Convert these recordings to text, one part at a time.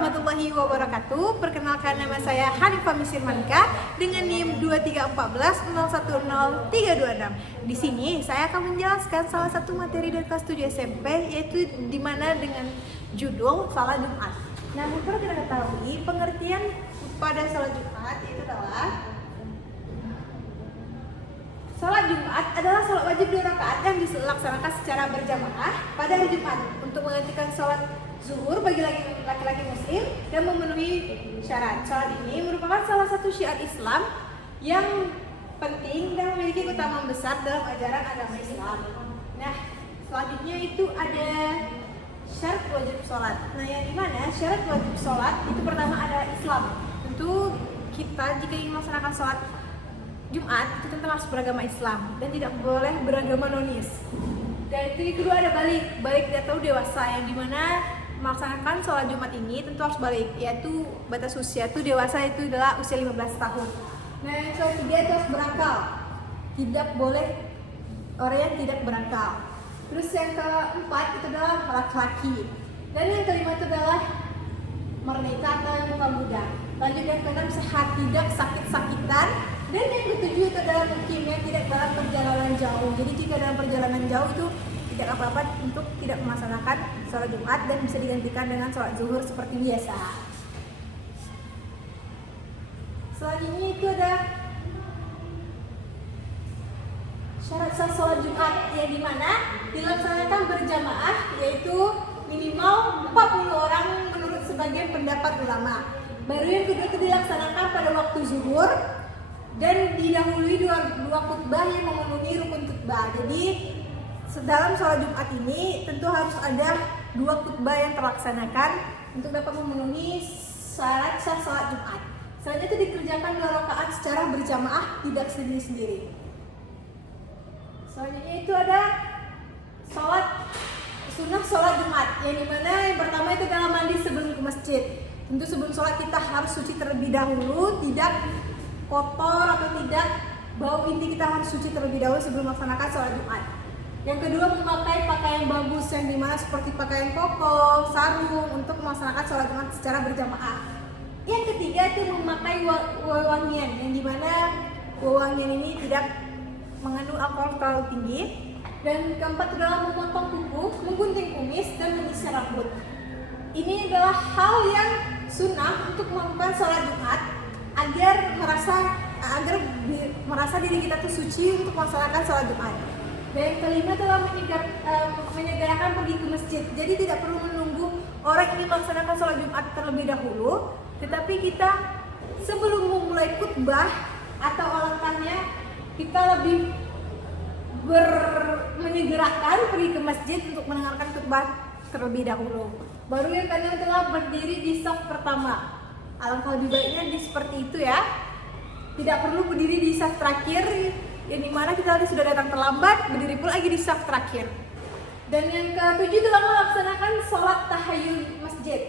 warahmatullahi wabarakatuh. Perkenalkan, nama saya Hanifah Misirmanka dengan NIM 2314010326. Di sini saya akan menjelaskan salah satu materi dari kelas 7 SMP, yaitu dimana dengan judul Salat Jumat. Nah, perlu kita ketahui pengertian pada salat Jumat itu adalah salat Jumat adalah salat wajib 2 rakaat yang dilaksanakan secara berjamaah pada hari Jumat untuk menggantikan salat zuhur bagi laki-laki muslim dan memenuhi syarat. Salat ini merupakan salah satu syiar Islam yang penting dan memiliki keutamaan besar dalam ajaran agama Islam. Nah, selanjutnya itu ada syarat wajib sholat. Nah, yang dimana syarat wajib sholat itu pertama adalah Islam. Tentu kita jika ingin melaksanakan sholat Jumat itu tentu harus beragama Islam dan tidak boleh beragama nonis. Dan itu yang kedua ada balik atau dewasa, yang dimana melaksanakan sholat Jumat ini tentu harus balik, yaitu batas usia itu dewasa itu adalah usia 15 tahun. Nah, yang ketiga itu harus berakal, tidak boleh orang yang tidak berakal. Terus yang keempat itu adalah laki-laki, dan yang kelima itu adalah merdeka atau yang bukan budak. Lanjut yang keenam sehat, tidak sakit-sakitan. Dan yang ketujuh itu adalah mukimnya, tidak dalam perjalanan jauh. Jadi jika dalam perjalanan jauh itu tidak apa-apa untuk tidak melaksanakan sholat Jumat dan bisa digantikan dengan sholat zuhur seperti biasa. Selanjutnya itu ada syarat sah sholat Jumat, yang dimana dilaksanakan berjamaah, yaitu minimal 40 orang menurut sebagian pendapat ulama. Baru yang kedua itu dilaksanakan pada waktu zuhur dan didahului dua khutbah yang memenuhi rukun khutbah. Jadi dalam sholat Jumat ini tentu harus ada 2 khutbah yang terlaksanakan untuk dapat memenuhi syarat sah sholat Jumat. Selanjutnya itu dikerjakan 2 rakaat secara berjamaah, tidak sendiri-sendiri. Selanjutnya itu ada sunnah sholat Jumat, yang dimana yang pertama itu adalah mandi sebelum ke masjid. Tentu sebelum sholat kita harus suci terlebih dahulu, tidak kotor atau tidak bau inti, kita harus suci terlebih dahulu sebelum melaksanakan sholat Jumat. Yang kedua, memakai pakaian bagus, yang dimana seperti pakaian koko, sarung untuk melaksanakan sholat Jumat secara berjamaah. Yang ketiga itu memakai wewangian, yang dimana wewangian ini tidak mengandung alkohol terlalu tinggi. Dan keempat adalah memotong kuku, menggunting kumis, dan menyisir rambut. Ini adalah hal yang sunnah untuk melakukan sholat Jumat agar merasa diri kita tuh suci untuk melaksanakan sholat Jumat. Dan yang kelima adalah menyegerakan pergi ke masjid. Jadi tidak perlu menunggu orang ini melaksanakan sholat Jumat terlebih dahulu, tetapi kita sebelum memulai khutbah atau alangkahnya kita lebih menyegerakan pergi ke masjid untuk mendengarkan khutbah terlebih dahulu. Baru yang keenam adalah berdiri di saf pertama. Alangkah lebih baiknya seperti itu ya. Tidak perlu berdiri di saf terakhir, yang dimana kita tadi sudah datang terlambat, berdiri pula lagi di saf terakhir. Dan yang ketujuh adalah melaksanakan sholat tahayul masjid.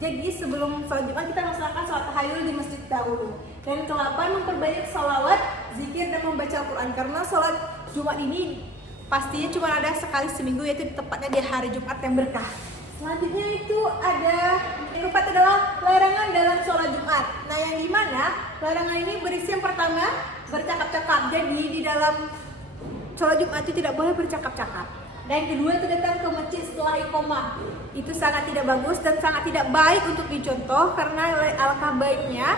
Jadi sebelum sholat Jumat kita melaksanakan sholat tahayul di masjid dahulu. Dan ke-8 memperbanyak salawat, zikir, dan membaca Al-Quran. Karena sholat Jumat ini pastinya cuma ada sekali seminggu, yaitu tepatnya di hari Jumat yang berkah. Selanjutnya itu ada yang keempat adalah larangan dalam sholat Jumat. Nah, yang dimana larangan ini berisi yang pertama bercakap-cakap. Jadi di dalam sholat Jumat itu tidak boleh bercakap-cakap. Dan yang kedua itu datang ke masjid setelah iqomah. Itu sangat tidak bagus dan sangat tidak baik untuk dicontoh, karena alangkah baiknya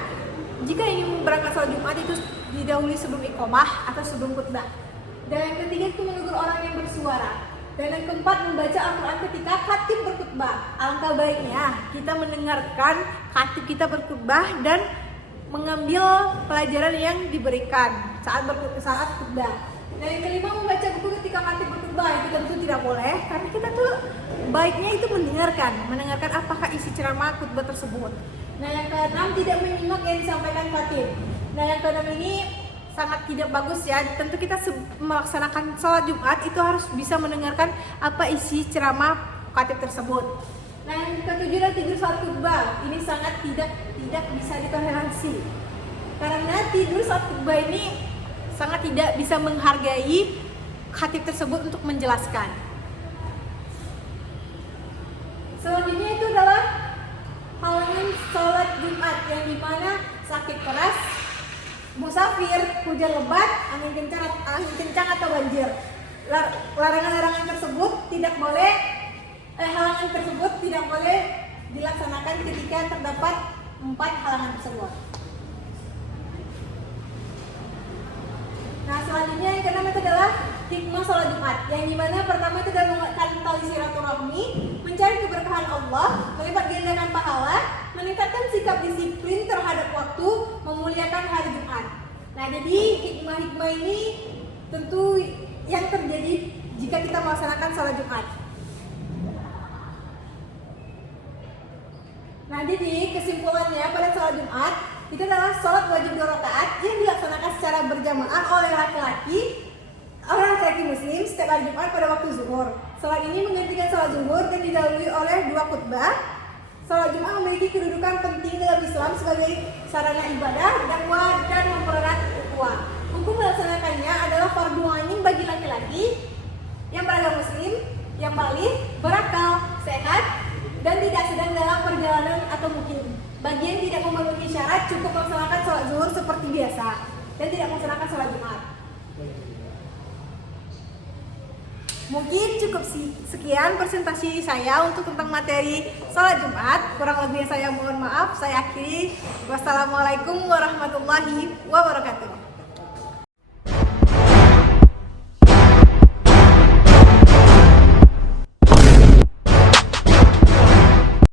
jika ingin berangkat sholat Jumat itu didahului sebelum iqomah atau sebelum khutbah. Dan yang ketiga itu menegur orang yang bersuara. Dan yang keempat membaca Al-Quran ketika khatib berkhutbah. Alangkah baiknya kita mendengarkan khatib kita berkhutbah dan mengambil pelajaran yang diberikan saat khutbah. Dan yang kelima membaca buku ketika khatib berkhutbah. Itu tentu tidak boleh, karena kita tuh baiknya itu mendengarkan apakah isi ceramah khutbah tersebut. Nah, yang keenam tidak menyimak yang disampaikan khatib. Nah, yang keenam ini sangat tidak bagus ya. Tentu kita melaksanakan sholat Jumat itu harus bisa mendengarkan apa isi ceramah khatib tersebut. Nah, yang ketujuh adalah tidur saat khutbah. Ini sangat tidak bisa ditoleransi, karena tidur saat khutbah ini sangat tidak bisa menghargai khatib tersebut untuk menjelaskan. Selanjutnya itu adalah sakit keras, musafir, hujan lebat, angin kencang atau banjir. Larangan-larangan tersebut tidak boleh halangan tersebut tidak boleh dilaksanakan ketika terdapat 4 halangan tersebut. Nah, selanjutnya yang keenam itu adalah hikmah sholat Jumat, yang dimana pertama itu adalah menguatkan tali silaturahmi, mencari keberkahan Allah, melipat gandakan pahala, meningkatkan sikap disiplin terhadap waktu, memuliakan hari Jumat. Nah, jadi hikmah-hikmah ini tentu yang terjadi jika kita melaksanakan sholat Jumat. Nah, jadi kesimpulannya pada sholat Jumat itu adalah sholat wajib 2 rakaat yang dilaksanakan secara berjamaah oleh laki-laki Muslim setiap hari Jumat pada waktu zuhur. Sholat ini menggantikan sholat zuhur dan didahului oleh 2 khutbah. Sholat Jumat memiliki kedudukan penting dalam Islam sebagai sarana ibadah, dakwah, dan mempererat ukhuwah. Hukum melaksanakannya adalah fardu ain bagi laki-laki yang beragama Muslim, yang baligh, berakal, sehat, dan tidak sedang dalam perjalanan atau mukim. Bagi yang tidak memenuhi syarat cukup melaksanakan sholat zuhur seperti biasa dan tidak melaksanakan sholat Jumat. Mungkin cukup sekian presentasi saya untuk tentang materi sholat Jumat. Kurang lebihnya saya mohon maaf. Saya akhiri. Wassalamualaikum warahmatullahi wabarakatuh.